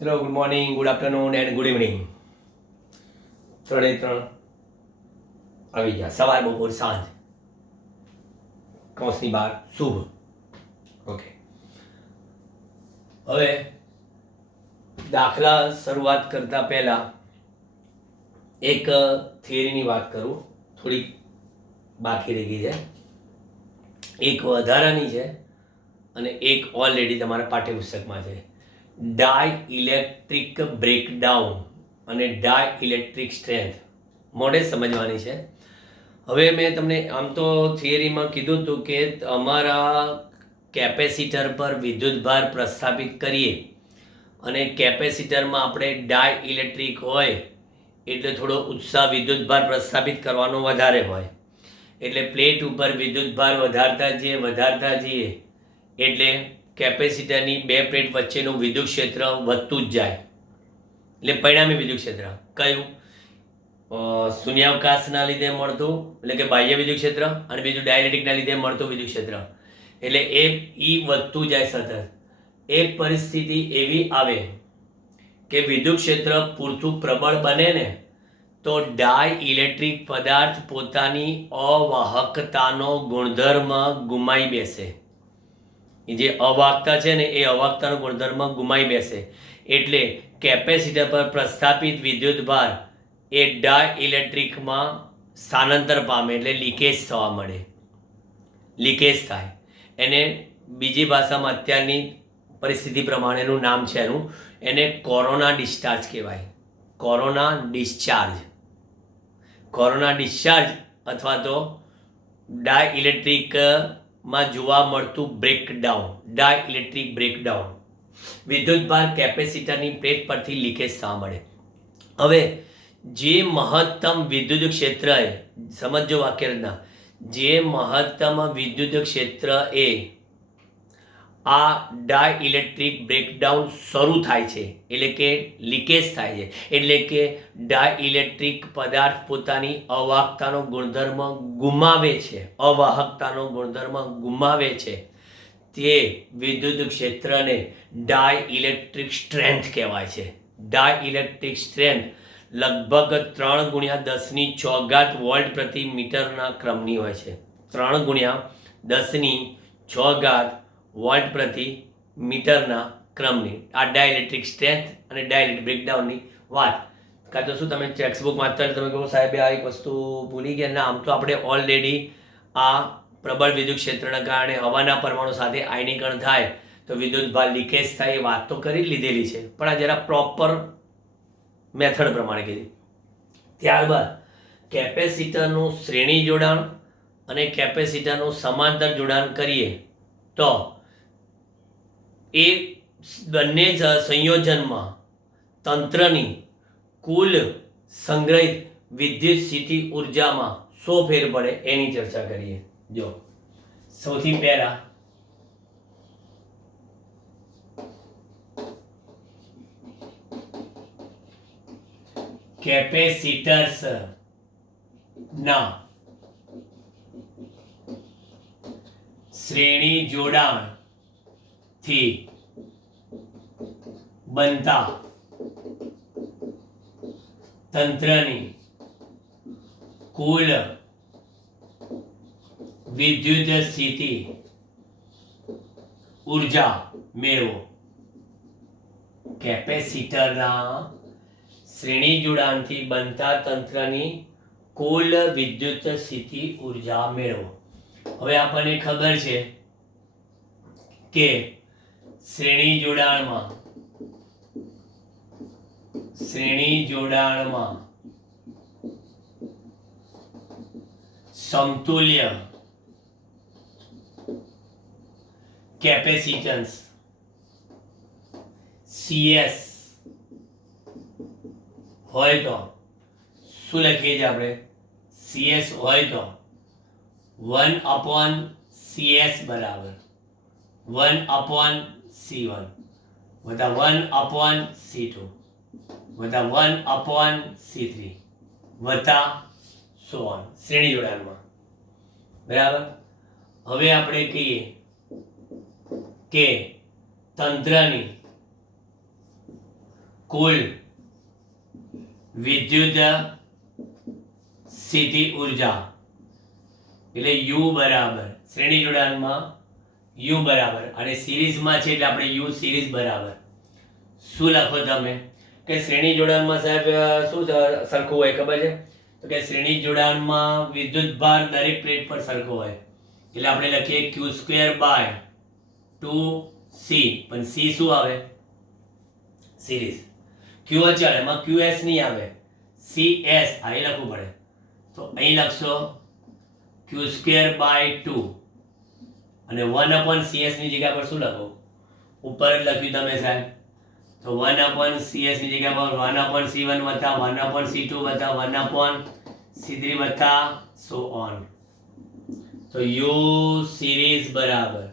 ચલો good morning, good afternoon and good evening. ત્રણે ત્રણ આવી ગયા. સવાર, બપોર, સાંજ. કૌંસની બહાર શુભ. ઓકે. હવે દાખલા શરૂઆત કરતા પહેલા એક થિયરીની વાત કરું. થોડીક બાકી રહી ગઈ છે, એક વધારાની છે અને એક ઓલરેડી તમારા પાઠ્યપુસ્તકમાં છે. ડાય ઇલેક્ટ્રિક બ્રેકડાઉન અને ડાય ઇલેક્ટ્રિક સ્ટ્રેન્થ મોડે સમજવાની છે. હવે મેં તમને આમ તો થિયરીમાં કીધું હતું કે અમારા કેપેસિટર પર વિદ્યુતભાર પ્રસ્થાપિત કરીએ અને કેપેસિટરમાં આપણે ડાય ઇલેક્ટ્રિક હોય એટલે થોડો ઉત્સાહ વિદ્યુતભાર પ્રસ્થાપિત કરવાનો વધારે હોય. એટલે પ્લેટ ઉપર વિદ્યુતભાર વધારતા જઈએ એટલે કેપેસિટરની બે પ્લેટ વચ્ચેનું વિદ્યુત ક્ષેત્ર વધતું જ જાય. એટલે પરિણામી વિદ્યુત ક્ષેત્ર કયું? શૂન્યાવકાશના લીધે મળતું એટલે કે બાહ્ય વિદ્યુત ક્ષેત્ર, અને બીજું ડાયલેક્ટ્રિકના લીધે મળતું વિદ્યુત ક્ષેત્ર. એટલે એ વધતું જાય સતત. એક પરિસ્થિતિ એવી આવે કે વિદ્યુત ક્ષેત્ર પૂરતું પ્રબળ બને ને તો ડાય ઇલેક્ટ્રિક પદાર્થ પોતાની અવાહકતાનો ગુણધર્મ ગુમાવી બેસે. જે અવાહકતા છે ને એ અવાહકતાનો ગુણધર્મ ગુમાવી બેસે. એટલે કેપેસિટર પર પ્રસ્થાપિત વિદ્યુતભાર એ ડાય ઇલેક્ટ્રિકમાં સ્થાનાંતર પામે એટલે લીકેજ થવા મળે. લીકેજ થાય એને બીજી ભાષામાં અત્યારની પરિસ્થિતિ પ્રમાણેનું નામ છે એને કોરોના ડિસ્ચાર્જ કહેવાય. કોરોના ડિસ્ચાર્જ અથવા તો ડાય ઇલેક્ટ્રિકમાં જોવા મળતું બ્રેકડાઉન, ડાય ઇલેક્ટ્રિક બ્રેકડાઉન. વિદ્યુતભાર કેપેસિટરની પ્લેટ પરથી લીકેજ થવા મળે. હવે જે મહત્તમ વિદ્યુત ક્ષેત્ર એ સમજો વાક્યરચના, જે મહત્તમ વિદ્યુત ક્ષેત્ર એ આ ડાય ઇલેક્ટ્રિક બ્રેકડાઉન શરૂ થાય છે એટલે કે લીકેજ થાય છે, એટલે કે ડાય ઇલેક્ટ્રિક પદાર્થ પોતાની અવાહકતાનો ગુણધર્મ ગુમાવે છે, અવાહકતાનો ગુણધર્મ ગુમાવે છે, તે વિદ્યુત ક્ષેત્રને ડાય ઇલેક્ટ્રિક સ્ટ્રેન્થ કહેવાય છે. ડાય ઇલેક્ટ્રિક સ્ટ્રેન્થ લગભગ 3×10⁶ વોલ્ટ પ્રતિ મીટરના ક્રમની હોય છે. 3×10⁶ વોલ્ટ પ્રતિ મીટરના ક્રમની આ ડાયઇલેક્ટ્રિક સ્ટ્રેન્થ અને ડાયઇલેક્ટ્રિક બ્રેકડાઉનની વાત. કાં તો શું તમે ટેક્સ્ટબુક વાંચતા તમે કહો સાહેબ આ એક વસ્તુ ભૂલી ગયા? ના, આમ તો આપણે ઓલરેડી આ પ્રબળ વિદ્યુત ક્ષેત્રના કારણે હવાના પરમાણુ સાથે આયનીકરણ થાય તો વિદ્યુતભાર લીકેજ થાય એ વાત તો કરી લીધેલી છે, પણ આ જરા પ્રોપર મેથડ પ્રમાણે કીધી. ત્યારબાદ કેપેસિટરનું શ્રેણી જોડાણ અને કેપેસિટરનું સમાંતર જોડાણ કરીએ તો એ બંને સંયોજનમાં તંત્રની કુલ સંગ્રહિત વિદ્યુત સ્થિતિ ઉર્જામાં શો ફેર પડે એની ચર્ચા કરીએ. જો સૌથી પહેલા કેપેસિટર્સ ના શ્રેણી જોડાણ થી બનતા તંત્રની કુલ વિદ્યુત સ્થિતિ ઉર્જા મેળવો. કેપેસિટરના શ્રેણી જોડાણથી બનતા તંત્રની કુલ વિદ્યુત સ્થિતિ ઉર્જા મેળવો. હવે આપણને ખબર છે કે શ્રેણી જોડાણમાં સમતુલ્ય કેપેસિટન્સ CS હોય તો શું લખીએ છીએ આપણે? CS હોય તો 1/CS બરાબર 1/C1 વત્તા 1/C2 વત્તા 1/C3 વત્તા સો ઓન શ્રેણી જોડાણમાં. બરાબર. હવે આપણે કહીએ કે તંત્રની કુલ વિદ્યુત સ્થિતિ ઉર્જા એટલે યુ બરાબર શ્રેણી જોડાણમાં યુ બરાબર અને સિરીઝમાં છે એટલે આપણે યુ સિરીઝ બરાબર શું લખો તમે કે શ્રેણી જોડાણમાં સાહેબ શું સરખું હોય ખબર છે તો કે શ્રેણી જોડાણમાં વિદ્યુત ભાર દરેક પ્લેટ પર સરખો હોય એટલે આપણે લખીએ q²/2c પણ c શું આવે સિરીઝ q અચળ એમાં qs નહીં આવે cs આ લખવું પડે તો અહીં લખશો q²/2 અને 1/cs ની જગ્યા પર શું લખો ઉપર જ લખ્યું તમે સાહેબ તો 1/cs ની જગ્યા પર 1/c1 વત્તા 1/c2 વત્તા 1/c3 વત્તા so on તો u સિરીઝ બરાબર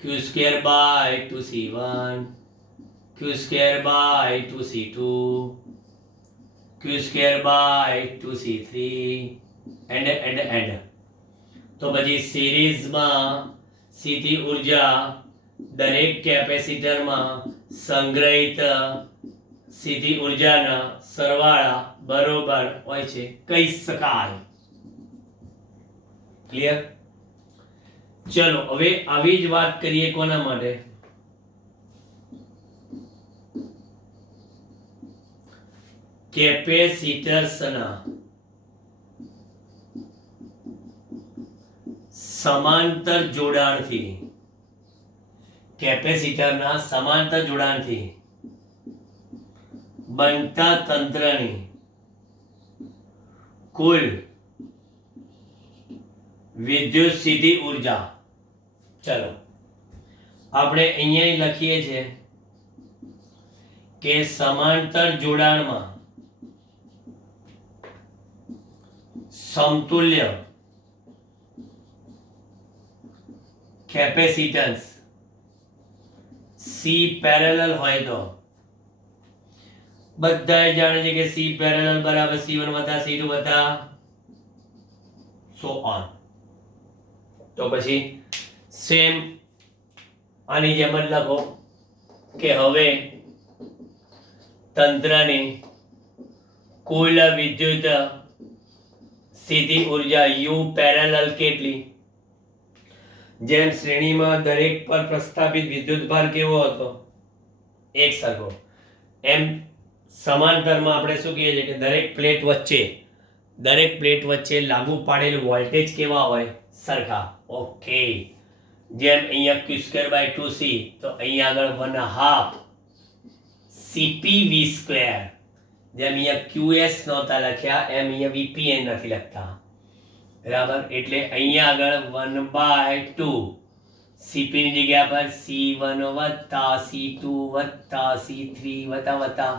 q²/2c1 q²/2c2 q²/2c3 એન્ડ તો પછી સિરીઝમાં સ્થિતિ ઉર્જા દરેક કેપેસિટરમાં સંગ્રહિત સ્થિતિ ઉર્જાના સરવાળા બરોબર હોય છે કહી શકાય ક્લિયર ચલો હવે આવી જ વાત કરીએ કોના માટે કેપેસિટર્સના સમાંતર જોડાણથી કેપેસિટરના સમાંતર જોડાણથી બનતા તંત્રની કુલ વિદ્યુત સ્થિતિ ઉર્જા ચલો આપણે અહીંયા લખીએ છીએ કે સમાંતર જોડાણમાં સમતુલ્ય કેપેસિટન્સ C પેરેલલ હોય તો બધાય જાણે છે કે C પેરેલલ બરાબર C1 વત્તા C2 વત્તા so on તો પછી સેમ આની જેમ જ લખો કે હવે તંત્રની કુલ વિદ્યુત સ્થિતિ ઉર્જા U પેરેલલ કેટલી જેમ શ્રેણીમાં દરેક પર પ્રસ્થાપિત વિદ્યુતભાર કેવો હતો એક સરખો એમ સમાંતરમાં આપણે શું કહીએ છીએ કે દરેક પ્લેટ વચ્ચે લાગુ પાડેલ વોલ્ટેજ કેવા હોય સરખા ઓકે જેમ અહીંયા q²/2c તો અહીંયા આગળ 1/2 cpv². જેમ અહીંયા qs નહોતા લખ્યા એમ અહીંયા vpn નથી લખતા બરાબર એટલે અહીંયા આગળ 1/2 cp ની જગ્યા પર c1 વત્તા c2 વત્તા c3 વત્તા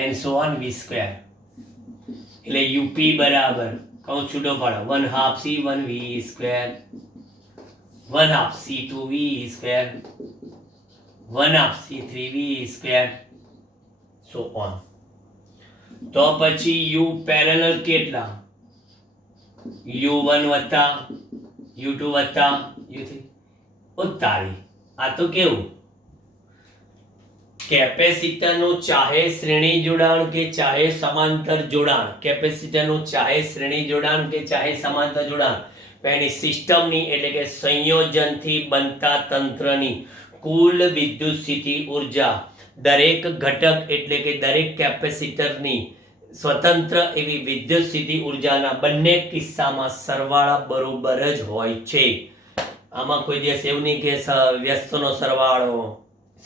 and so on v². એટલે up બરાબર કૌંસ છૂટો પાડો 1/2 c1 v², 1/2 c2 v², 1/2 c3 v², so on. તો પછી u પેરેલલ કેટલા u1 વત્તા u2 વત્તા u3 ઉતારી આ તો કેવું કેપેસિટરનું ચાહે શ્રેણી જોડાણ કે ચાહે સમાંતર જોડાણ કેપેસિટરનું ચાહે શ્રેણી જોડાણ કે ચાહે સમાંતર જોડાણ એની સિસ્ટમની એટલે કે સંયોજનથી બનતા તંત્રની કુલ વિદ્યુત સ્થિતિ ઉર્જા દરેક ઘટક એટલે કે દરેક કેપેસિટરની સ્વતંત્ર એવી વિદ્યુત સ્થિતિ ઉર્જાના બંને કિસ્સામાં સરવાળા બરોબર જ હોય છે. આમાં કોઈ દિવસ એવું નહીં કે વ્યસ્તનો સરવાળો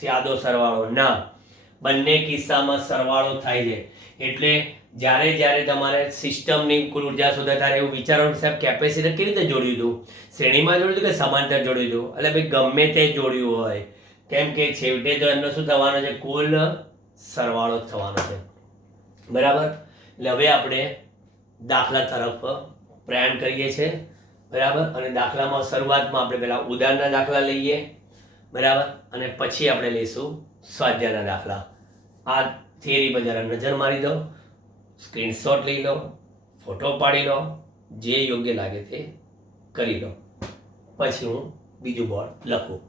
સાદો સરવાળો ના બંને કિસ્સામાં સરવાળો થાય છે. એટલે જ્યારે તમારે સિસ્ટમની કુલ ઉર્જા શોધે ત્યારે એવું વિચારવાનું સાહેબ કેપેસિટર કેવી રીતે જોડ્યું હતું શ્રેણીમાં જોડ્યું હતું કે સમાંતર જોડ્યું હતું એટલે ભાઈ ગમે તે જોડ્યું હોય કેમ કે છેવટે તો એમનો શું થવાનો છે કુલ સરવાળો થવાનો છે બરાબર. એટલે હવે આપણે દાખલા તરફ પ્રયાણ કરીએ છીએ બરાબર. અને દાખલામાં શરૂઆતમાં આપણે પહેલા ઉદાહરણના દાખલા લઈએ બરાબર અને પછી આપણે લઈશું સ્વાધ્યાયના દાખલા. આ થિયરી પર જરા નજર મારી દો, સ્ક્રીનશોટ લઈ લો, ફોટો પાડી લો, જે યોગ્ય લાગે તે કરી લો. પછી હું બીજું બોર્ડ લખું.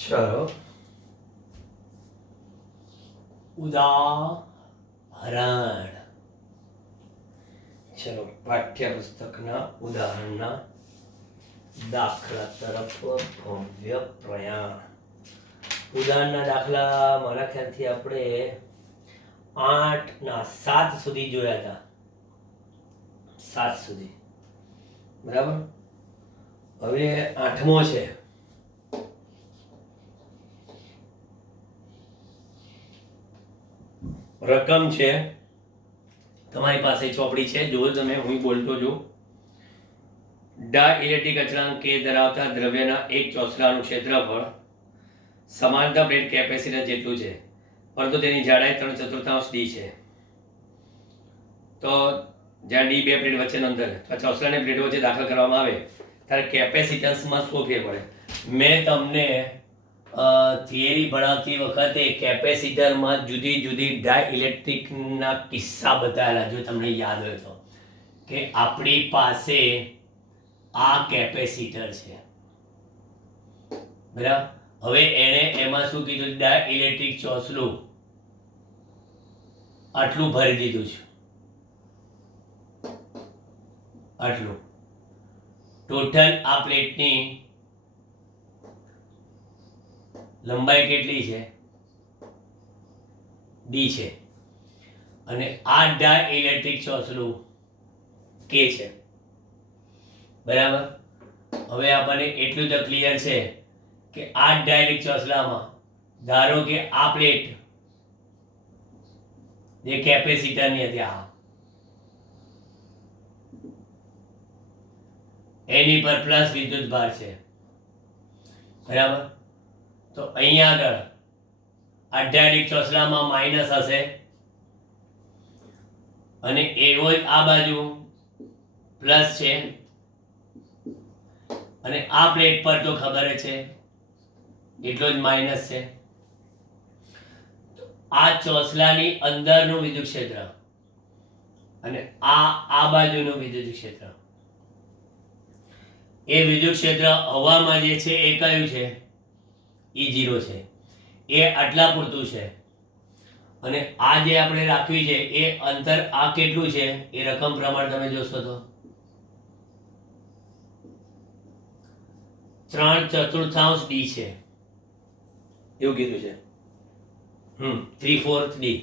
ચલો ઉદાહરણ. ચલો પાઠ્યપુસ્તકના ઉદાહરણના દાખલા તરફ ભવ્ય પ્રયાણ. ઉદાહરણના દાખલા મારા ખ્યાલથી આપણે 7 સુધી જોયા હતા. 7 સુધી બરાબર. હવે 8મો છે. રકમ છે, તમારી પાસે ચોપડી છે, જો તમે, હું બોલતો છું. ડાઇલેક્ટ્રિક અચળાંક કે ધરાવતા દ્રવ્યના એક ચોસલાનું ક્ષેત્રફળ સમાનતા પ્લેટ કેપેસિટર જેટલું છે, પરંતુ તેની જાડાઈ 3/4 ડી છે. તો જ્યાં ડી બે પ્લેટ વચ્ચેનું અંતર અથવા ચોસલાની પ્લેટો વચ્ચે દાખલ કરવામાં આવે ત્યારે કેપેસિટન્સમાં શું ફેર પડે? મેં તમને થિયરી ભણાવતી વખતે કેપેસિટરમાં જુદી જુદી ડાઇલેક્ટ્રિકના કિસ્સા બતાવેલા, જો તમને યાદ હોય તો, કે આપણી પાસે આ કેપેસિટર છે બરાબર. હવે એણે એમાં શું કીધું? ડાઇલેક્ટ્રિક ચોસલું આટલું ભરી દીધું છે, આટલું. ટોટલ આ પ્લેટની લંબાઈ કેટલી છે? ડી છે. અને આ ડાઇલેક્ટ્રિક ચોસલું કે છે બરાબર. હવે આપણને એટલું તો ક્લિયર છે કે આ ડાઇલેક્ટ્રિક ચોસલામાં ધારો કે આ પ્લેટ જે કેપેસિટરની હતી, આ એની પર પ્લસ વિદ્યુત ભાર છે બરાબર. તો અહીંયા આગળ આ ડાઇલેક્ટ્રિક ચોસલામાં માઇનસ હશે, અને એવો જ આ બાજુ પ્લસ છે, અને આ પ્લેટ પર તો ખબર જ છે એટલો જ માઇનસ છે. આ ચોસલાની અંદરનું વિદ્યુત ક્ષેત્ર અને આ બાજુનું વિદ્યુત ક્ષેત્ર, એ વિદ્યુત ક્ષેત્ર હવામાં જે છે એ કયું છે? E0 છે. એ આટલા પૂરતું છે. અને આ જે આપણે રાખ્યું છે એ અંતર આ કેટલું છે એ રકમ પ્રમાણે તમે જોશો તો 3/4 ડી છે, એવું કીધું છે. 3/4 ડી.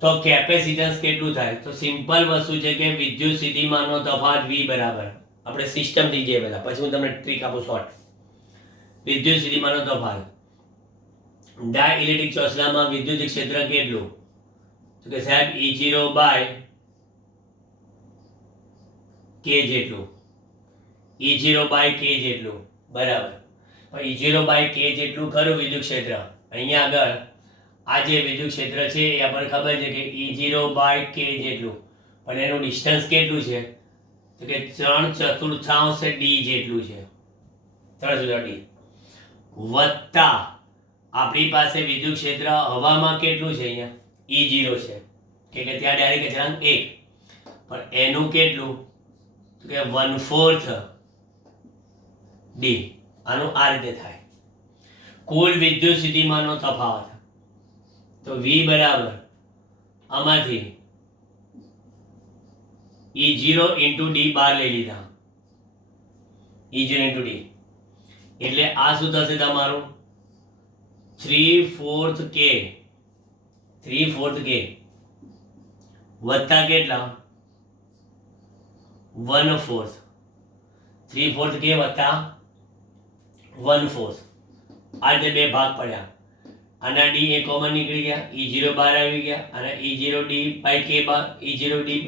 તો કેપેસિટન્સ કેટલું થાય? તો સિમ્પલ વસ્તુ છે કે વિદ્યુત સ્થિતિમાનનો તફાવત V બરાબર, આપણે સિસ્ટમ થી જઈએ પહેલા, પછી હું તમને ટ્રીક આપું શોર્ટ. વિદ્યુત સ્થિતિમાનનો તફાવત ડાઇલેક્ટ્રિક ચોસલામાં વિદ્યુત ક્ષેત્ર કેટલું? તો કે સાહેબ E0 બાય K જેટલું. E0 બાય K જેટલું બરાબર. પણ E0 બાય K જેટલું ખરું વિદ્યુત ક્ષેત્ર. અહીંયા આગળ આ જે વિદ્યુત ક્ષેત્ર છે એ આપણને ખબર છે કે E0 બાય K જેટલું, પણ એનું ડિસ્ટન્સ કેટલું છે? તો કે 3/4 ડી જેટલું છે. 3/4 ડી વત્તા આપણી પાસે વિદ્યુત ક્ષેત્ર હવામાં કેટલું છે? અહીંયા E0 છે કે ત્યાં ડાયરેક્ટ અચળાંક 1, પણ એનું કેટલું? તો કે 1/4 ડી. આનું આ રીતે થાય. કુલ વિદ્યુત સ્થિતિમાનનો તફાવત, તો V બરાબર આમાંથી E0 ઇન્ટુ ડી બહાર લઈ લીધા, E0 ઇન્ટુ ડી, એટલે આ શું થશે તમારું? 3/4 K વત્તા કેટલા? 1/4. 3/4 K વત્તા 1/4. આ જે બે ભાગ પડ્યા, આના ડી એ કોમન નીકળી ગયા, E0 બહાર આવી ગયા, અને E0 D by K bar, E0 D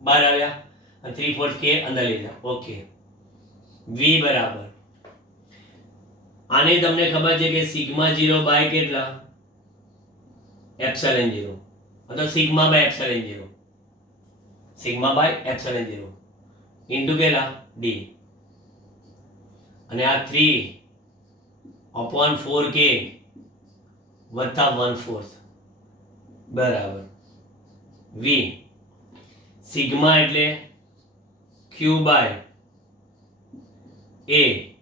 બહાર આવ્યા, અને 3/4 K અંદર લીધા. ઓકે. V બરાબર, આને તમને ખબર છે કે સિગ્મા 0 બાય કેટલા? એપ્સિલોન 0, मतलब sigma by epsilon 0, sigma by epsilon 0 into केला डी, અને આ 3/4k વત્તા 1/4 બરાબર v. સિગ્મા એટલે q by a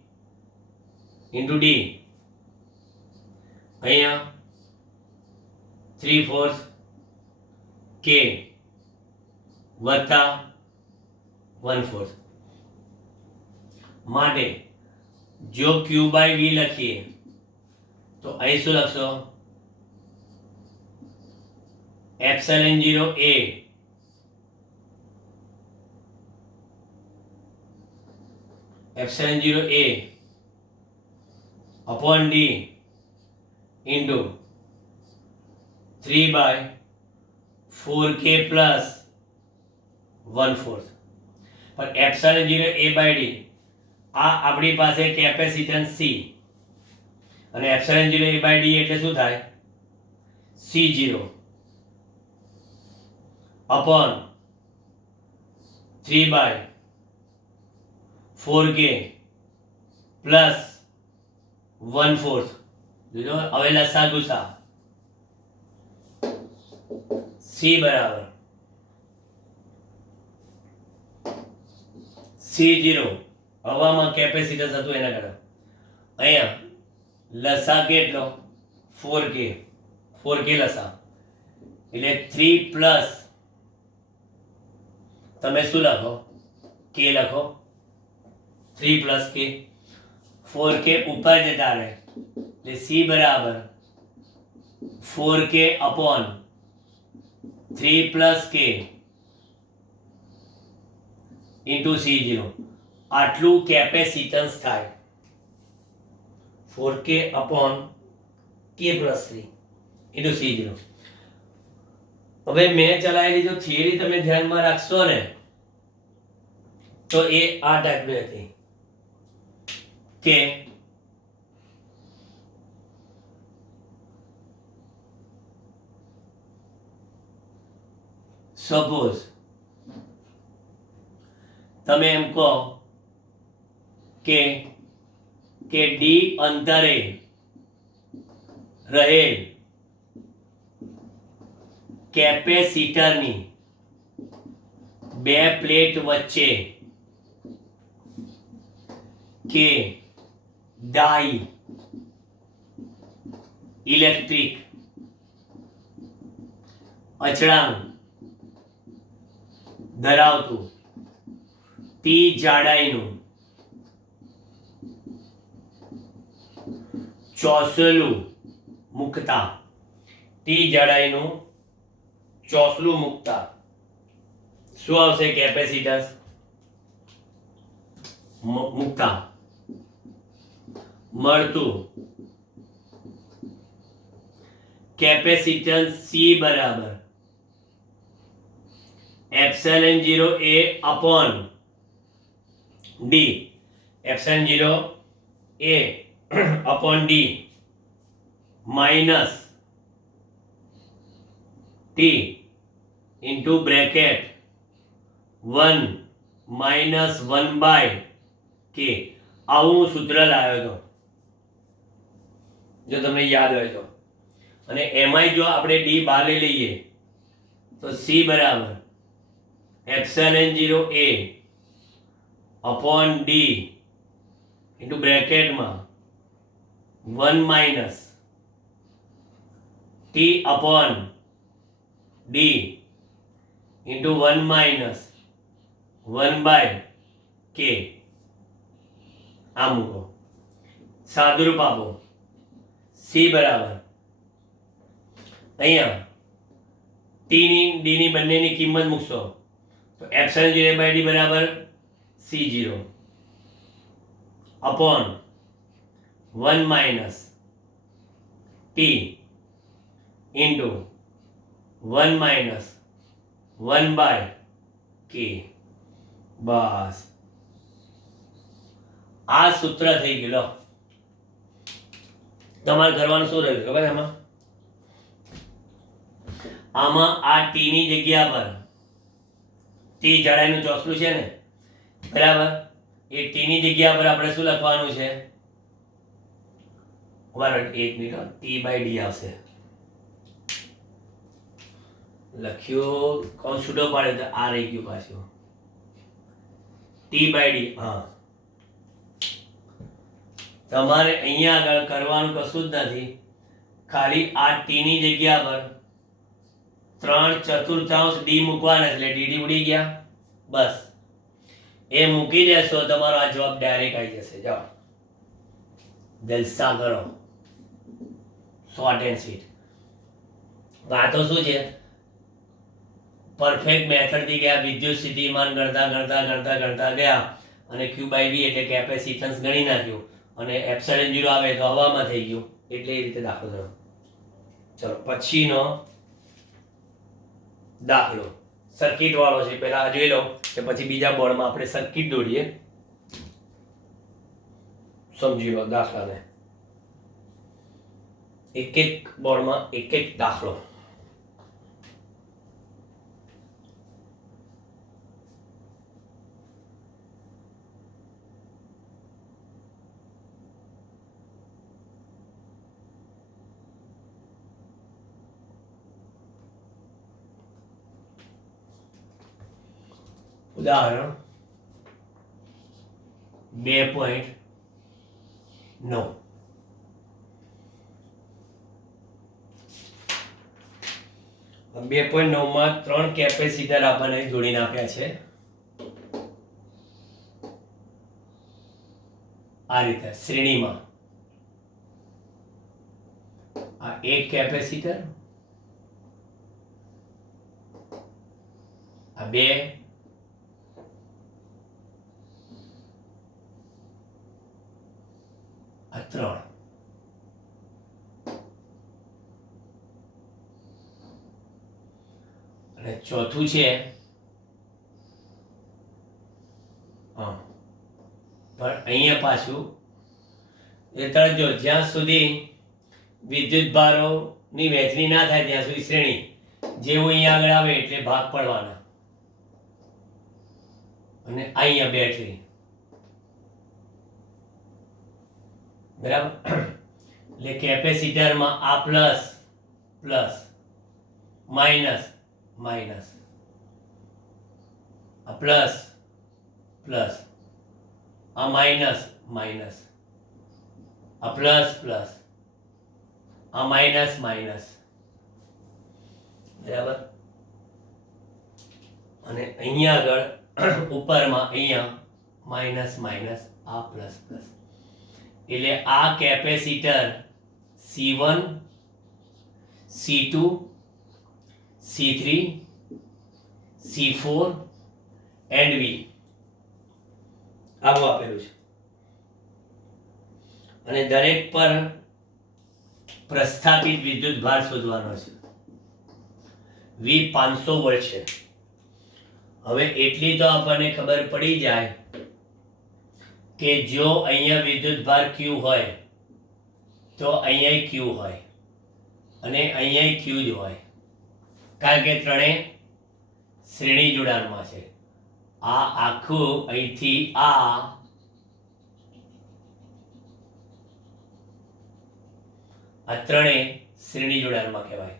into D, અહીંયા 3/4 કે વત્તા 1/4 માટે જો Q બાય V લખીએ તો અહીં શું લખશો? Epsilon 0 A epsilon 0 A upon D into 3/4K plus 1/4 पर एप्सिलॉन 0 A बाय D आ આપણી પાસે કેપેસિટન્સ C અને એપ્સિલॉन 0 A બાય D એટલે શું થાય? C0 अपॉन 3/4K प्लस 1/4 લીધો. હવે લસા ગુસા C બરાબર C0 હવામાં કેપેસિટન્સ હતું એના કરતા અહીંયા લસા કેટલો? 4K લસા એટલે 3 પ્લસ તમે શું લખો? K લખો 3 પ્લસ K 4K ऊपर जता रहे એટલે C बराबर 4K upon 3 plus K into C0 આટલું કેપેસિટન્સ થાય 4K upon K plus 3 into C0. હવે મેં ચલાવેલી જો થિયરી તમે ધ્યાનમાં રાખશો ને તો એ આ ટાઈપની હતી કે સપોઝ તમે એમ કહો કે ડી અંતરે રહેલ કેપેસિટરની બે પ્લેટ વચ્ચે કે ડાઈ ઇલેક્ટ્રિક અચળાંક ધરાવતું ટી જાડાઈનું ચોસલું મુકતા ટી જાડાઈનું ચોસલું મુકતા શું આવશે? કેપેસિટન્સ મુકતા મળતું કેપેસિટન્સ C બરાબર epsilon 0 A upon D epsilon 0 A upon D minus T into bracket 1 minus 1/K આવું સૂત્ર લાવ્યો હતો જો તમને યાદ હોય તો. અને એમાંય જો આપણે D બહાર લઈ લઈએ તો C બરાબર epsilon 0 A upon D into bracket में 1 minus T upon D into 1 minus 1/K आ मूको सादुरूप आपो C बराबर अहींया T नी D नी बंनेनी किंमत मूकशो तो एप्सिलॉन 0 बाय D बराबर C0 upon 1 minus T into 1 minus 1/K बस आ सूत्र થઈ ગયું. લો તમારે કરવાનું શું રહ્યું ખબર આમાં? આમાં આ ટી ની જગ્યા પર ટી જાડાઈનું ચોસલું છે ને બરાબર એ ટી ની જગ્યા પર આપણે શું લખવાનું છે? બરાબર 1 મિનિટ ટી બાય ડી આવશે લખ્યો કોણ છૂટો પાડે તો આ રહી ગયું પાછું ટી બાય ડી. હા તમારે અહીંયા આગળ કરવાનું કશું જ નથી, ખાલી આ ટીની જગ્યા પર 3/4 ડી મૂકવાના એટલે ડીડી ઉડી ગયા. બસ એ મૂકી દેશો તમારો આ જવાબ ડાયરેક્ટ આવી જશે. જાઓ જલસા કરો, શોર્ટ એન્ડ સ્વીટ. વાતો શું છે, પરફેક્ટ મેથડથી ગયા, વિદ્યુત સ્થિતિમાન ગણતા ગણતા ગણતા ગણતા ગયા અને Q/V એટલે કેપેસિટન્સ ગણી નાખ્યું અને એપ્સિલોન 0 આવે તો હવામાં થઈ ગયું. એટલે એ રીતે દાખલો ગણો. ચલો પછીનો દાખલો સર્કિટ વાળો છે. પહેલા જોઈ લો કે પછી બીજા બોર્ડમાં આપણે સર્કિટ દોરીએ. સમજી લો દાખલાને, એક એક બોર્ડમાં એક એક દાખલો. ઉદાહરણ 2.9. આ 2.9 માં 3 કેપેસિટર આપણને જોડીને આપ્યા છે આ રીતે શ્રેણીમાં. આ એક કેપેસિટર, આ બે, આ 3. અને ચોથું છે હા, પણ અહીંયા પાછું એ તરજો જ્યાં સુધી વિદ્યુત ભારોની વહેંચણી ના થાય ત્યાં સુધી શ્રેણી. જેવું અહીંયા આગળ આવે એટલે ભાગ પડવાના. અને અહીંયા બેટરી, બરાબર. એટલે કેપેસિટરમાં આ પ્લસ પ્લસ, માઇનસ માઇનસ, આ પ્લસ પ્લસ, આ માઇનસ માઇનસ, આ પ્લસ પ્લસ, આ માઇનસ માઇનસ, બરાબર. અને અહીંયા આગળ ઉપરમાં અહીંયા માઇનસ માઇનસ, આ પ્લસ પ્લસ. એટલે આ capacitor C1 C2 C3 C4 and V આવું આપેલું છે. અને દરેક પર પ્રસ્થાપિત વિદ્યુત ભાર શોધવાનો છે. V 500 વોલ્ટ છે. હવે એટલી તો આપણને ખબર પડી જાય કે જો અહીંયા વિદ્યુત ભાર Q હોય તો અહીંયા Q હોય અને અહીંયા Q જ હોય, કારણ કે ત્રણેય શ્રેણી જોડાણમાં છે. આ આખું અહીંથી આ ત્રણેય શ્રેણી જોડાણમાં કહેવાય.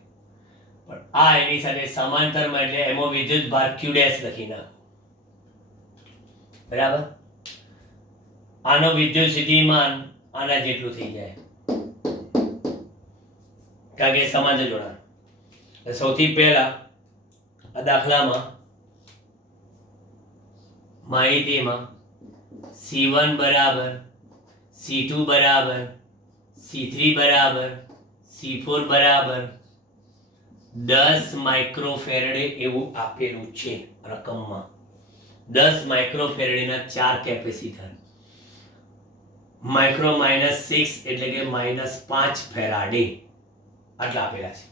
પણ આ એની સાથે સમાંતરમાં એટલે એમાં વિદ્યુત ભાર Q ડેશ લખી નાખો, બરાબર. આનો વિદ્યુત સ્થિતિમાન આના જેટલું થઈ જાય, કારણ કે સમાંતર જોડાણ. સૌથી પહેલા આ દાખલામાં માહિતીમાં C1 બરાબર, C2 બરાબર, C3 બરાબર, C4 બરાબર 10 માઇક્રોફેરેડે એવું આપેલું છે રકમમાં. 10 માઇક્રોફેરેડેના 4 કેપેસિટર, માઇક્રો -6 એટલે કે -5 ફેરાડે આટલા આપેલા છે.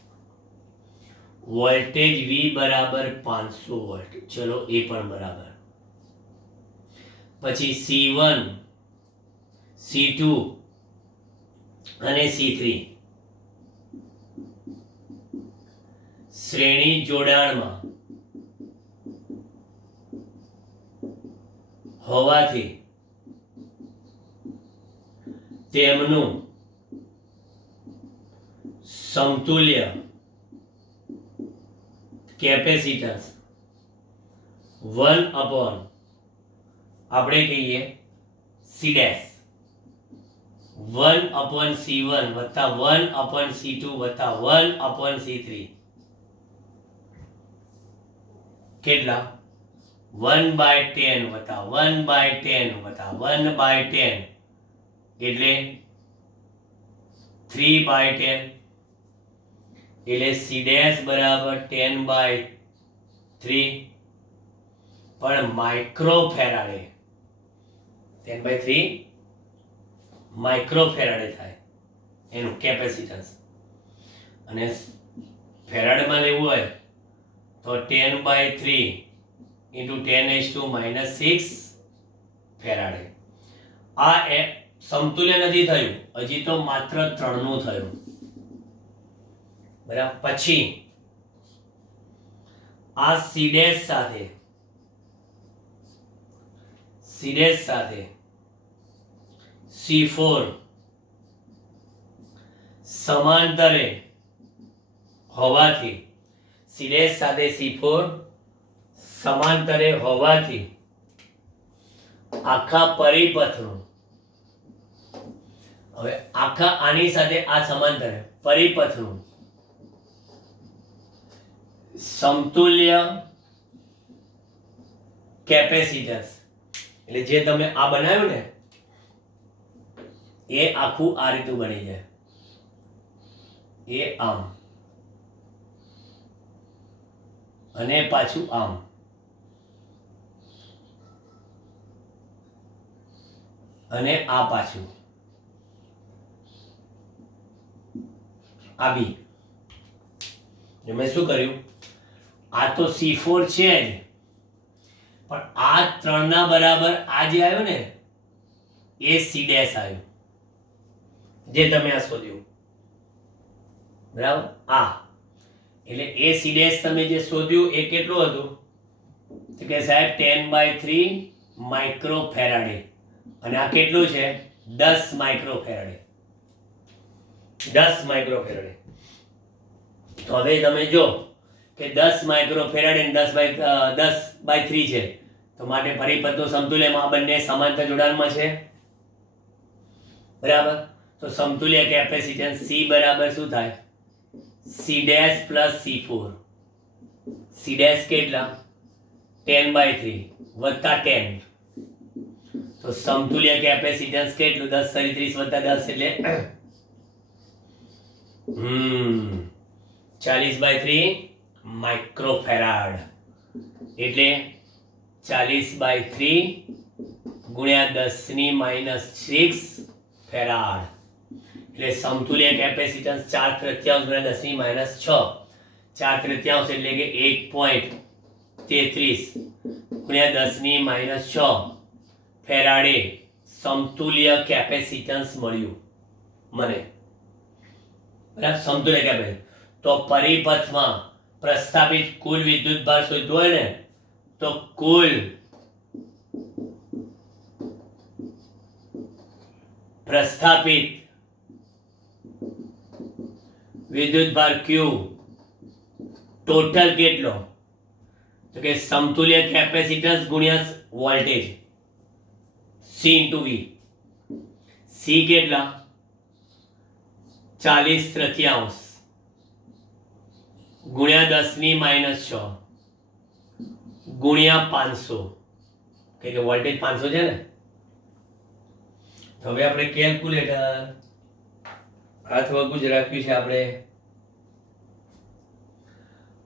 વોલ્ટેજ V બરાબર 500 વોલ્ટ, ચલો એ પણ બરાબર. પછી C1 C2 અને C3 શ્રેણી જોડાણમાં હોવાથી તેમનું સમતુલ્ય કેપેસિટન્સ 1 આપણે કહીએ C ડેશ 1/C1 વત્તા 1/C2 વત્તા 1/C3 કેટલા 1/10 વત્તા 1/10 વત્તા 1/10 એટલે 3/10 એટલે C ડેશ બરાબર 10/3 પણ માઇક્રોફેરાડે 10/3 માઇક્રોફેરાડે થાય એનું કેપેસિટન્સ અને ફેરાડમાં લેવું હોય તો 10/3 into 10⁻⁻6 ફેરાડે. આ સમતુલ્ય નથી થયું, હજી તો માત્ર 3 નું થયું. બરાબર. પછી આ C ડેશ સાથે C4 સમાંતરે હોવાથી C ડેશ સાથે C4 સમાંતરે હોવાથી આખા પરિપથનું હવે આખા આની સાથે આ સમાંતરે પરિપથનું સમતુલ્ય કેપેસિટન્સ એટલે જે તમે આ બનાવ્યું ને એ આખું આ રીતનું બની જાય. એ આમ અને પાછું આમ અને આ પાછું આ બી. મેં શું કર્યું, આ તો C4 છે જ, પણ આ 3 ના બરાબર આ જે આવ્યો ને એ C ડેશ આવ્યું, જે તમે આ શોધ્યું. બરાબર. આ એટલે એ C ડેશ તમે જે શોધ્યું એ કેટલું હતું તો કે સાહેબ 10/3 માઇક્રોફેરાડે અને આ કેટલું છે 10 માઇક્રોફેરાડે. 10 માઇક્રોફેરાડે. તો હવે તમે જો કે 10 માઇક્રોફેરાડે અને 10/3 છે, તો માટે પરિપથનું સમતુલ્યમાં આ બંને સમાંતર જોડાણમાં છે. બરાબર. તો સમતુલ્ય કેપેસિટન્સ C બરાબર શું થાય, C dash plus C4. C dash કેટલા 10/3 વત્તા 10, તો સમતુલ્ય કેપેસિટન્સ કેટલું 10 × 30 વત્તા 10 એટલે 40/3 માઇક્રોફેરાડ એટલે 40/3 ગુણ્યા 10⁻⁶ ફેરાડ એટલે સમતુલ્ય કેપેસિટન્સ 4/3 ગુણ્યા 10⁻⁶. 4/3 એટલે કે 1.33 ગુણ્યા 10⁻⁶ ફેરાડે સમતુલ્ય કેપેસિટન્સ મળ્યું મને. બરાબર. સમતુલ્ય કેપેસિટન્સ. તો પરિપથમાં પ્રસ્થાપિત કુલ વિદ્યુતભાર શોધવો હોય ને તો કુલ પ્રસ્થાપિત વિદ્યુતભાર Q ટોટલ કેટલો તો કે સમતુલ્ય કેપેસિટન્સ ગુણ્યા વોલ્ટેજ C × V. C કેટલા 40/3 ગુણ્યા 10⁻⁶ ગુણ્યા 500 કે વોલ્ટેજ 500 છે ને. તો હવે આપણે કેલ્ક્યુલેટર હાથ વગું જ રાખ્યું છે. આપણે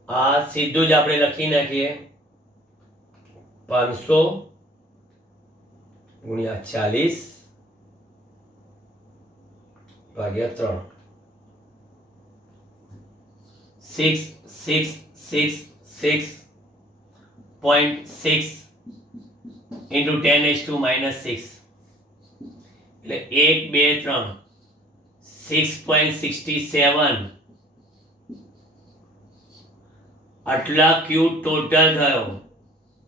આ સીધું જ આપણે લખી નાખીએ 500 ગુણ્યા 40 ભાગ્યા 3 666.6 into 10⁻⁻6 એટલે 1 2 3 6.67 આટલા ક્યુ ટોટલ થયો.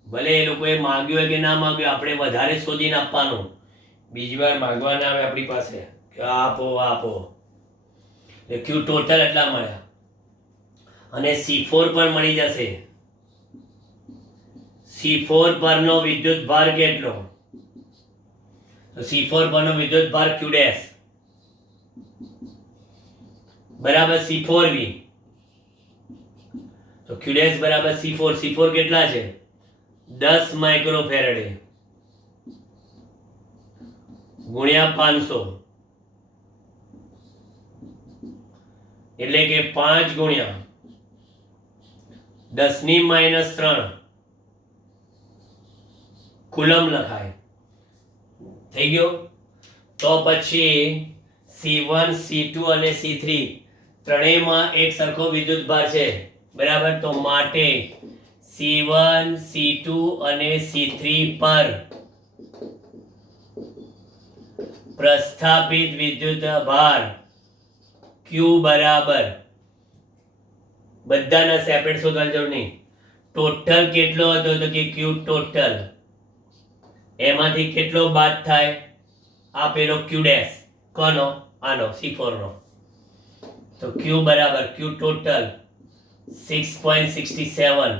ભલે એ લોકોએ માંગ્યું હોય કે ના માંગ્યું, આપણે વધારે શોધીને આપવાનું, બીજી વાર માંગવા ના આવે આપણી પાસે કે આપો આપો. એટલે ક્યુ ટોટલ એટલા મળ્યા અને C4 પણ મળી જશે. C4 પરનો વિદ્યુત ભાર કેટલો તો C4 પરનો વિદ્યુત ભાર Q ડેશ બરાબર C4V, તો Q ડેશ બરાબર C4, C4 કેટલા છે 10 માઇક્રોફેરેડે ગુણ્યા 500, એટલે કે 5 ગુણ્યા 10⁻³ કુલમ લખાય. થઈ ગયો. તો પછી C1, C2 અને C3 ત્રણેયમાં એક સરખો વિદ્યુતભાર છે, બરાબર. તો માટે C1, C2 અને C3 પર પ્રસ્થાપિત વિદ્યુતભાર Q બરાબર, બધાના સેપરેટ શોધવાની જરૂર નહીં, ટોટલ કેટલો હતો તો કે Q ટોટલ, એમાંથી કેટલો બાદ થાય આ પેલો Q ડેશ, કોનો આનો C4 નો, તો Q બરાબર Q ટોટલ 6.67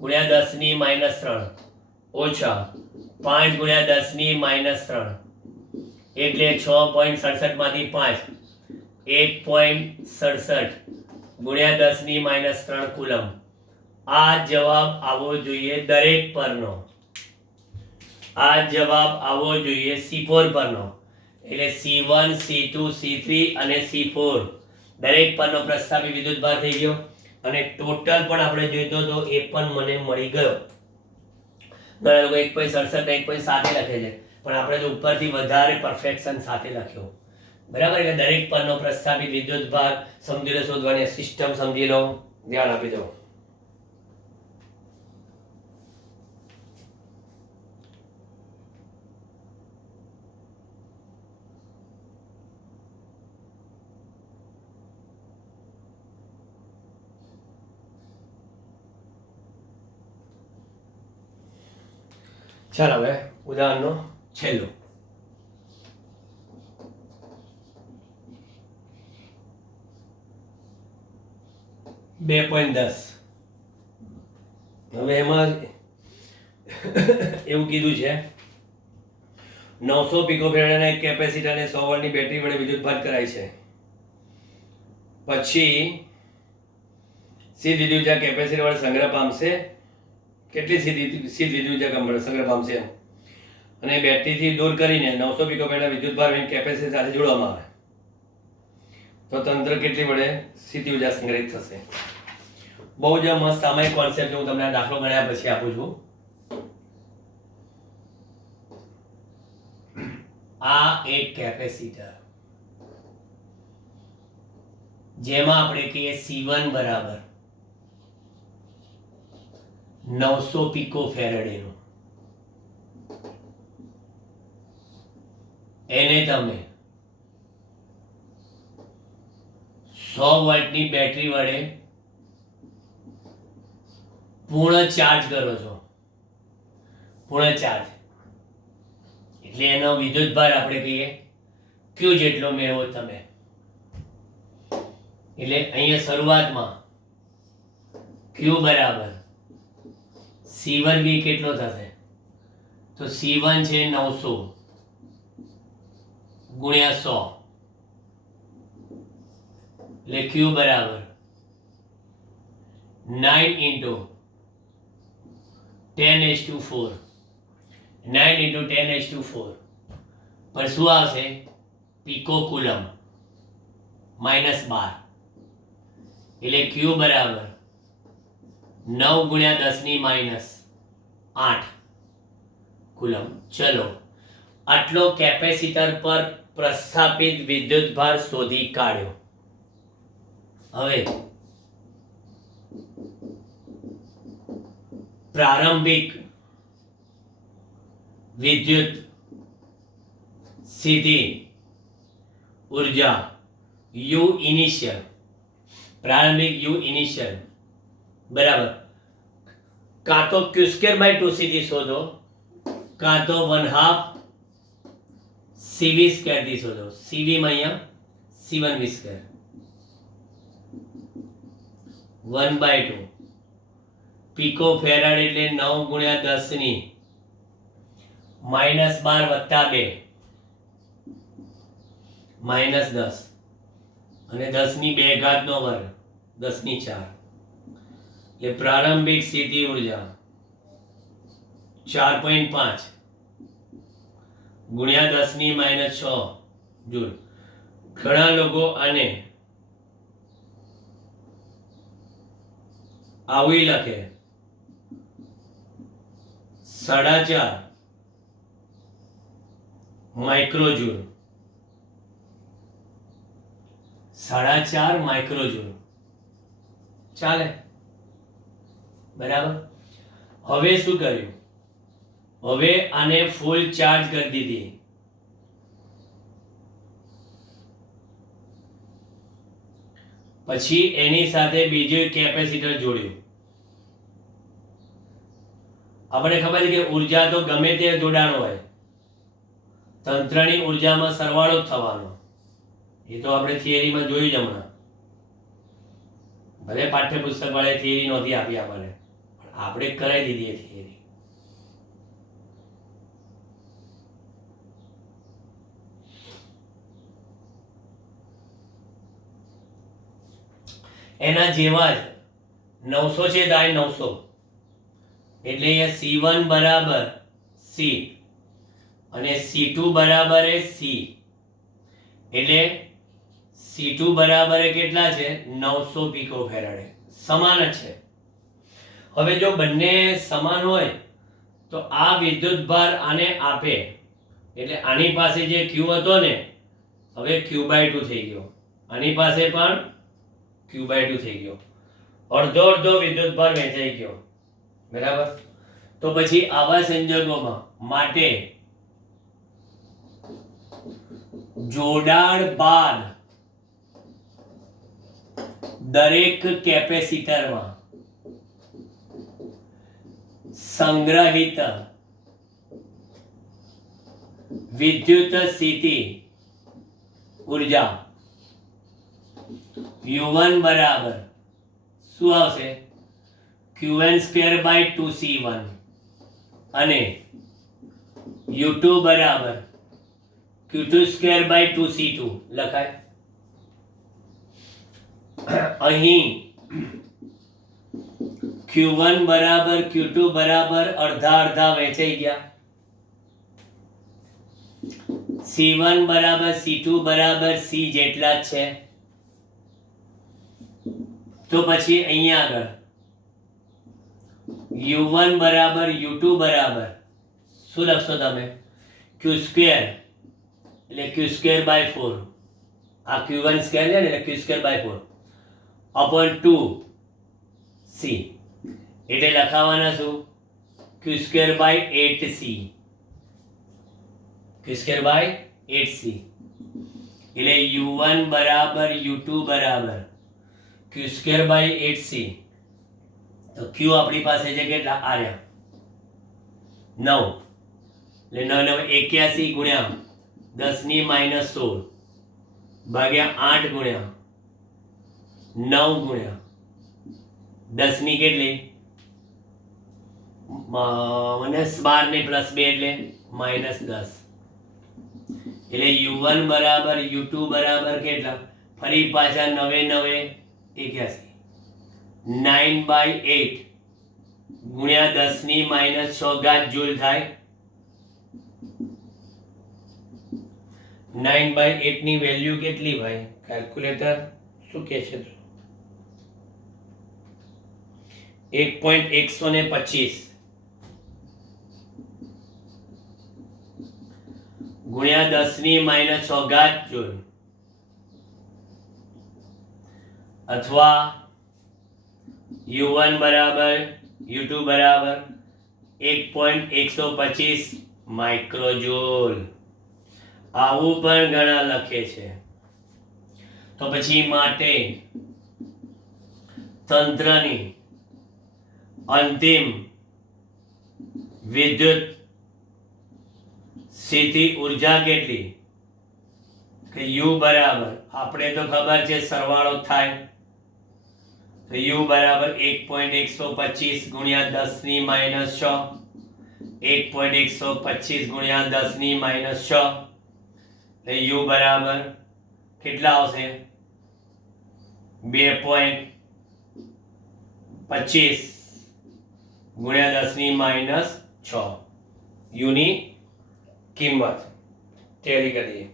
ગુણ્યા 10⁻³ ઓછા 5 ગુણ્યા 10⁻³ એટલે 6.67 માંથી 5 1.67 ગુણ્યા 10⁻³ કુલમ. આ જવાબ આવવો જોઈએ દરેક પરનો, આ જવાબ આવવો જોઈએ C4 પરનો. એટલે C1, C2, C3 અને C4 દરેક પરનો પ્રસ્થાપિત વિદ્યુતભાર થઈ ગયો, અને ટોટલ પણ આપણે જોઈતો તો એ પણ મને મળી ગયો. ઘણા લોકો 1.67 ને 1.7 લખે છે, પણ આપણે તો ઉપરથી વધારે પરફેક્શન સાથે લખ્યો, બરાબર. એટલે દરેક પરનો પ્રસ્થાપિત વિદ્યુતભાર સમજી લો, શોધવાની સિસ્ટમ સમજી લો, ધ્યાન આપી દો. ચાલો હવે ઉદાહરણનો છેલ્લો. બે 2.10. હવે એમાં એવું કીધું છે 900 પિકોફેરાડના એક કેપેસિટરને 100 વોલ્ટની બેટરી વડે વિદ્યુતભાર કરાય છે. પછી સીધ વિદ્યુત ઊર્જા કેપેસિટર વડે સંગ્રહ પામશે. કેટલી સીધ વિદ્યુત ઊર્જા સંગ્રહ પામશે, અને બેટરીથી દૂર કરીને 900 પિકોફેરાડના વિદ્યુતભાર કેપેસિટર સાથે જોડવામાં આવે તો તંત્ર કેટલી વડે સીધી ઉર્જા સંગ્રહિત થશે. બહુ જ મસ્ત સામાયિક કોન્સેપ્ટ હું તમને દાખલો ગણ્યા પછી આપું છું. આ એક કેપેસિટર જેમાં આપણે કહીએ C1 બરાબર 900 પિકોફેરાડેનું, એને તમે 100 વોલ્ટની બેટરી વડે પૂર્ણ ચાર્જ કરો છો. પૂર્ણ ચાર્જ એટલે એનો વિદ્યુતભાર આપણે કહીએ Q જેટલો મેળવો તમે. એટલે અહીંયા શરૂઆતમાં Q બરાબર C1V કેટલો થશે તો C1 છે 900 ગુણ્યા 100 એટલે Q બરાબર 9 into 10⁴ 9 into 10⁴ પર શું આવશે પિકો કુલમ -12, એટલે Q બરાબર 9 ગુણ્યા 10⁻8 કુલમ. ચલો આટલો કેપેસિટર પર પ્રસ્થાપિત વિદ્યુતભાર શોધી કાઢ્યો. હવે પ્રારંભિક વિદ્યુત સીધી ઉર્જા U ઇનિશિયલ, પ્રારંભિક U ઇનિશિયલ બરાબર કાં તો Q²/2 થી શોધો, કાં તો 1/2 CV² થી શોધો. CV માં અહીંયા C1V², 1/2 પિકો ફેરાડ એટલે 9 ગુણ્યા 10 ની -12 વત્તા 2 -10, અને 10^2 વર્ગ 10^4 એટલે પ્રારંભિક સ્થિતિ ઉર્જા 4.5 ગુણ્યા 10^-6 જૂલ. ઘણા લોકો આને આવી લખે 4.5 માઇક્રોજૂલ. 4.5 માઇક્રોજૂલ ચાલે, બરાબર. હવે શું કર્યું? હવે આને ફૂલ ચાર્જ કરી દીધી. પછી એની સાથે બીજું કેપેસિટર જોડ્યું. આપણે ખબર છે કે ઉર્જા તો ગમે તે જોડાણ હોય, તંત્રની ઉર્જામાં સરવાળો જ થવાનો. એ તો આપણે થિયરીમાં જોયું જ હમણાં. ભલે પાઠ્યપુસ્તક વાળે થિયરી નહોતી આપી આપણને, આપણે કરાવી દીધી એ થિયરી. એના જેવા જ 900 છે, દાય 900 એટલે અહીંયા C1 બરાબર C અને C2 બરાબર એ C, એટલે C2 બરાબર કેટલા છે? 900 પિકોફેરાડે. સમાન જ છે. હવે જો બંને સમાન હોય તો આ વિદ્યુતભાર આને આપે, એટલે આની પાસે જે Q હતો ને, હવે Q/2 થઈ ગયો. આની પાસે પણ Q/2 થઈ ગયો. અડધો અડધો વિદ્યુતભાર વહેંચાઈ ગયો, બરાબર. તો પછી આવા સંજોગોમાં માટે જોડાણ બાદ દરેક કેપેસિટરમાં સંગ્રહિત વિદ્યુત સ્થિતિ ઉર્જા U1 બરાબર શું આવશે? Qn²/2C1 અને U2 બરાબર Q2²/2C2 લખાય. અહીં Q1 બરાબર Q2 બરાબર અડધા અડધા વહેંચાઈ ગયા. C1 બરાબર C2 બરાબર C જેટલા જ છે. તો પછી અહીંયા આગળ U1 બરાબર U2 બરાબર શું લખશો તમે? Q² એટલે Q²/4. આ Q1² છે ને, એટલે Q²/4 upon 2C એટલે લખાવાના શું? Q²/8C. Q²/8C એટલે U1 બરાબર U2 બરાબર Q²/8C. તો Q આપણી પાસે છે કેટલા? આર્યા 9 એટલે 9×9 = 81 ગુણ્યા 10^-16 ભાગ્યા 8 ગુણ્યા 9 ગુણ્યા 10 ની કેટલી? -12 ને +2 એટલે -10. એટલે U1 બરાબર U2 બરાબર કેટલા? ફરી પાછા 9×9 = 81. 9/8 ગુણ્યા 10^-6 જૂલ થાય. 9/8 ની વેલ્યુ કેટલી ભાઈ? કેલ્ક્યુલેટર શું કહે છે? 1.125 ગુણ્યા 10^-6 જૂલ, અથવા U1 બરાબર U2 બરાબર 1.125 માઇક્રોજૂલ. આવું પણ ઘણા લખે છે. તો પછી માટે તંત્રની અંતિમ વિદ્યુત સ્થિતિ ઉર્જા કેટલી? કે U બરાબર આપણે તો ખબર છે સરવાળો થાય, તો U બરાબર 1.125 ગુણ્યા 10^-6 1.125 ગુણ્યા 10^-6 એટલે U બરાબર કેટલા આવશે? 2.25 ગુણ્યા 10⁻6 યુની કિંમત તૈયારી કરીએ.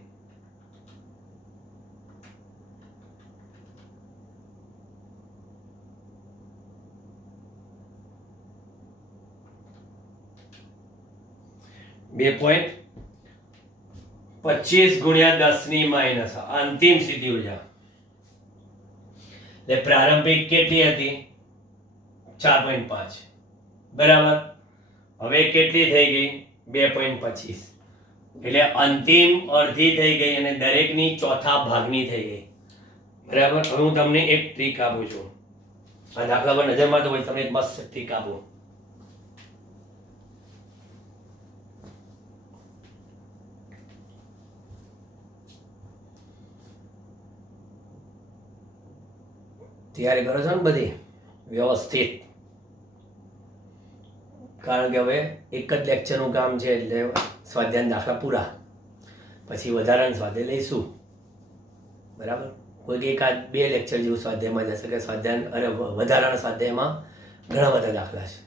બે પોઈન્ટ 25 ગુણ્યા 10⁻6 અંતિમ સ્થિતિ ઉર્જા. એટલે પ્રારંભિક કેટલી હતી? 4.5 બરાબર. હવે કેટલી થઈ ગઈ? 2.25. એટલે અંતિમ અડધી થઈ ગઈ અને દરેકની ચોથા ભાગની થઈ ગઈ. બરાબર. હવે હું તમને એક ટ્રીક આપું છું. આ દાખલા પર નજર મારતો હોય તમને એક મસ્ત ટ્રીક આપું. તૈયારી કરો છો ને બધી વ્યવસ્થિત? કારણ કે હવે એક જ લેક્ચરનું કામ છે એટલે સ્વાધ્યાય દાખલા પૂરા, પછી વધારાના સ્વાધ્યાય લઈશું. બરાબર. કોઈ એકાદ 2 લેક્ચર જેવું સ્વાધ્યાયમાં જશે કે સ્વાધ્યાય અને વધારાના સ્વાધ્યાયમાં ઘણા બધા દાખલા છે,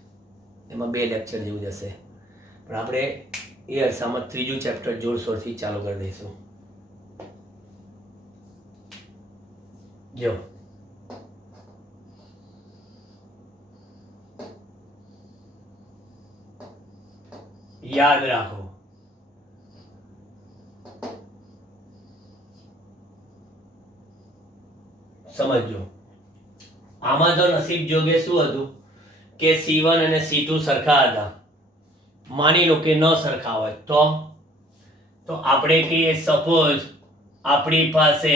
એમાં 2 લેક્ચર જેવું જશે. પણ આપણે એ અરસામાં 3જું ચેપ્ટર જોરશોરથી ચાલુ કરી દઈશું. જો યાદ રાખો, સમજો. આમાં તો નસીબ જોગે શું હતું કે C1 અને C2 સરખા હતા. માની લો કે ન સરખા હોય તો આપણે કહીએ સપોઝ આપણી પાસે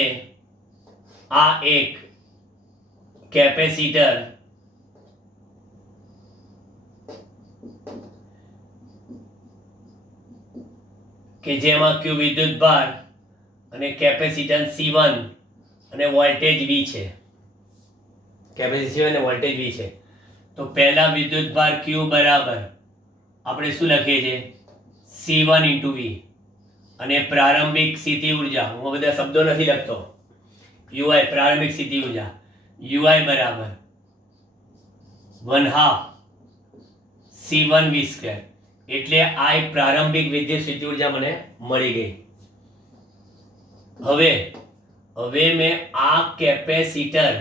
આ એક કેપેસિટર કે જેમાં Q વિદ્યુતભાર અને કેપેસિટન્સ C1 અને વોલ્ટેજ V છે. કેપેસિટર અને વોલ્ટેજ V છે. તો પહેલા વિદ્યુતભાર Q બરાબર આપણે શું લખીએ છીએ? C1 × V અને પ્રારંભિક સ્થિતિ ઉર્જા, હું બધા શબ્દો નથી લખતો, UI પ્રારંભિક સ્થિતિ ઉર્જા UI બરાબર 1/2 C1 V². એટલે આ એક પ્રારંભિક વિદ્યુત સ્થિતિ ઉર્જા મને મળી ગઈ. હવે મેં આ કેપેસિટર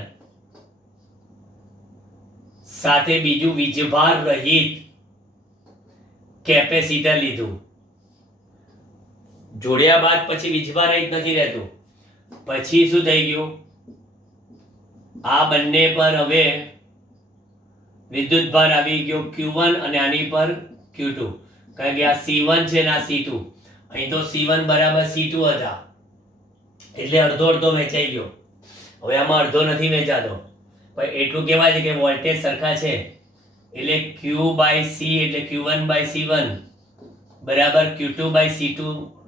સાથે બીજું વીજભાર રહિત કેપેસિટર લીધું. જોડ્યા બાદ પછી વીજભાર રહિત નથી રહેતું. પછી શું થઈ ગયું? આ બંને પર હવે વિદ્યુતભાર આવી ગયો Q1 અને આની પર Q2. કારણ કે આ C1 છે ને આ C2. અહીં તો C1 બરાબર C2 હતા એટલે અડધો અડધો વેચાઈ ગયો. હવે આમાં અડધો નથી વેચાતો, પણ એટલું કહેવાય છે કે વોલ્ટેજ સરખા છે એટલે Q/C એટલે Q1/C1 બરાબર Q2/C2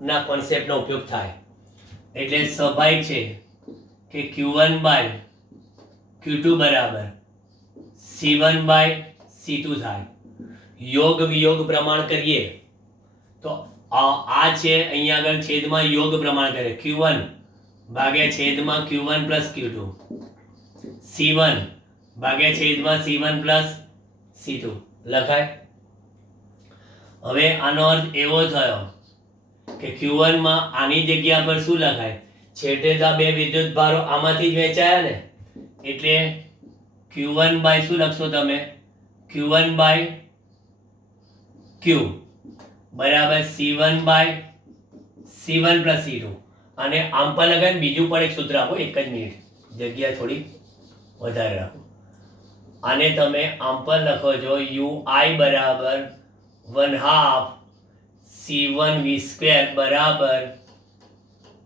ના કોન્સેપ્ટનો ઉપયોગ થાય. એટલે સ્વાભાવિક છે કે Q1/Q2 બરાબર C1/C2 થાય. યોગ વિયોગ પ્રમાણ કરીએ તો આ છે અહીંયા આગળ છેદમાં યોગ પ્રમાણ કરે Q1 ભાગ્યા છેદમાં Q1 + Q2, C1 ભાગ્યા છેદમાં C1 + C2 લખાય. હવે આનો અર્થ એવો થયો કે Q1 માં આની જગ્યા પર શું લખાય? છેટે તો આ બે વિદ્યુતભારો આમાંથી જ વેચાયા ને, એટલે Q1 બાય શું લખશો તમે? Q1/Q બરાબર C1/C1 + C2. અને આમ પર લગાવીને બીજું પણ એક સૂત્ર આપો. એક જ મિનિટ, જગ્યા થોડી વધારે રાખો. આને તમે આમ પર લખો છો UI બરાબર 1/2 C1 V² બરાબર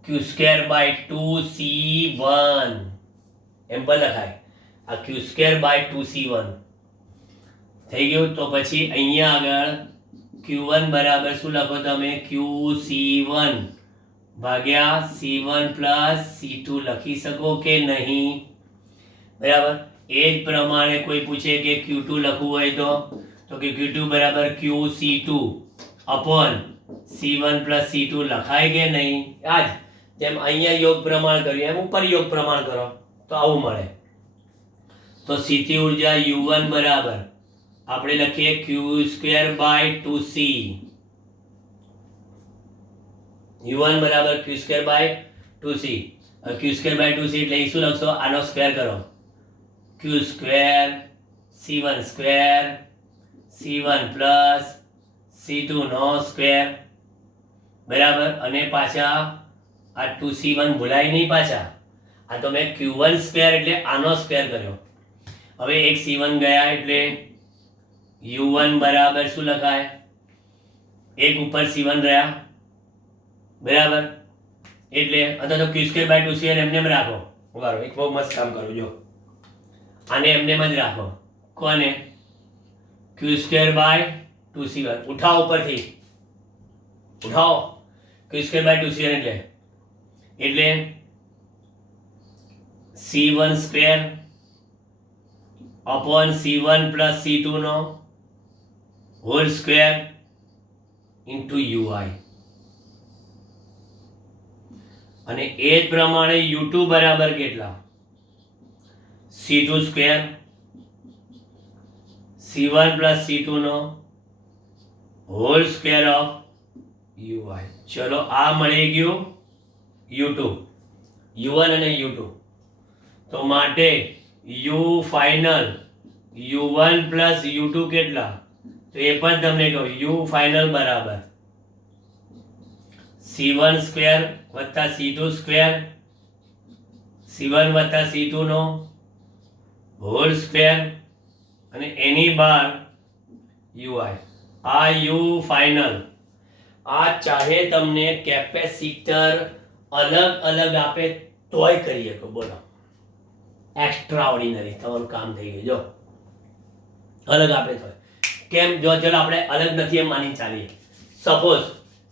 Q²/2 C1 એમ પર લખાય. આ Q²/2 C1 થઈ ગયું. તો પછી અહીંયા આગળ Q1 બરાબર શું લખો તમે? QC1 ભાગ્યા C1 + C2 લખી શકો કે નહીં? બરાબર. એ જ પ્રમાણે કોઈ પૂછે કે Q2 લખવું હોય તો કે Q2 બરાબર QC2 અપોન C1 + C2 લખાય કે નહીં? આ જ જેમ અહીંયા યોગ પ્રમાણ કર્યું એમ ઉપર યોગ પ્રમાણ કરો તો આવું મળે. તો સ્થિતિ ઉર્જા U1 બરાબર આપણે લખીએ Q²/2C. U1 બરાબર Q²/2C. Q²/2C એટલે શું લખશો? આનો સ્ક્વેર કરો. Q² C1² C1 plus C2 નો સ્ક્વેર બરાબર. અને પાછા આ 2C1 ભૂલાય નહીં પાછા. આ તો મેં Q1² એટલે આનો સ્ક્વેર કર્યો. હવે એક C1 ગયા એટલે U1 બરાબર શું લખાય? એક ઉપર C1 રહ્યા બરાબર. એટલે અથવા તો Q²/2C એમને એમ રાખો. બરાબર, એક બહુ મસ્ત કામ કરું જો. આને એમને એમ જ રાખો. કોને? Q²/2C1 ઉઠાવો ઉપરથી, ઉઠાવો. Q²/2C1 એટલે C1² upon C1 plus C2 નો હોલ સ્ક્વેર ઇન્ટુ UI. અને એ જ પ્રમાણે U2 બરાબર કેટલા? C2² C1 plus C2 નો હોલ સ્ક્વેર ઓફ UI. ચલો આ મળી ગયું U2, U1 અને U2. તો માટે U final U1 plus U2 કેટલા? તો એ પણ તમને કહું. U ફાઇનલ બરાબર C1² વત્તા C2² C1 વત્તા C2 નો હોલ સ્ક્વેર અને એની બહાર UI. આ U ફાઇનલ. આ ચાહે તમને કેપેસિટર અલગ અલગ આપે તોય કરી શકો. બોલો, એક્સ્ટ્રા ઓર્ડિનરી તમારું કામ થઈ ગયું. જો અલગ આપે તોય કેમ? જો ચલો આપણે અલગ નથી એમ માની ચાલીએ. સપોઝ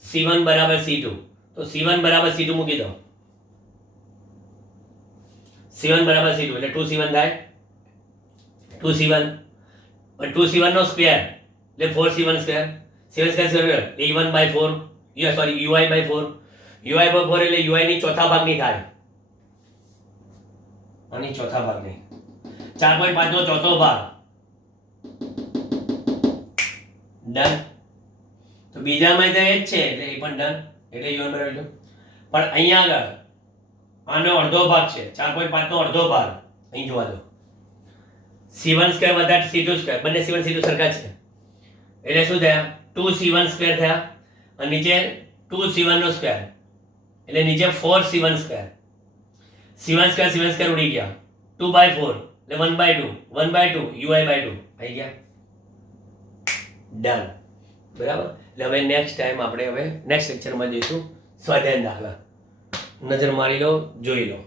C1 બરાબર C2, તો C1 બરાબર C2 મૂકી દો. C1 બરાબર C2 એટલે 2C1 થાય. 2C1 2C1 નો સ્ક્વેર એટલે 4C1 square. C1 square A1/4 sorry UI/4. UI/4 એટલે UI ની ચોથા ભાગની થાય. આની ચોથા ભાગની 4.5 નો ચોથો ભાગ. ડન. તો બીજામાં તો એ જ છે એટલે એ પણ ડન. એટલે U1 બરાબર પણ અહીંયા આગળ આનો અડધો ભાગ છે. 4.5 નો અડધો ભાગ અહીં જોવા દો. C1² વત્તા C2². બંને C1 C2 સરખા છે એટલે શું થયા? 2C1² થયા. અને નીચે 2C1 નો સ્ક્વેર એટલે નીચે 4C1². C1² ઉડી ગયા. 2/4 એટલે 1/2 1/2 UI/2 આવી ગયા. ડન. બરાબર. એટલે હવે નેક્સ્ટ ટાઈમ આપણે હવે નેક્સ્ટ લેક્ચરમાં જઈશું સ્વાધ્યાય દાખલા. નજર મારી લો, જોઈ લો.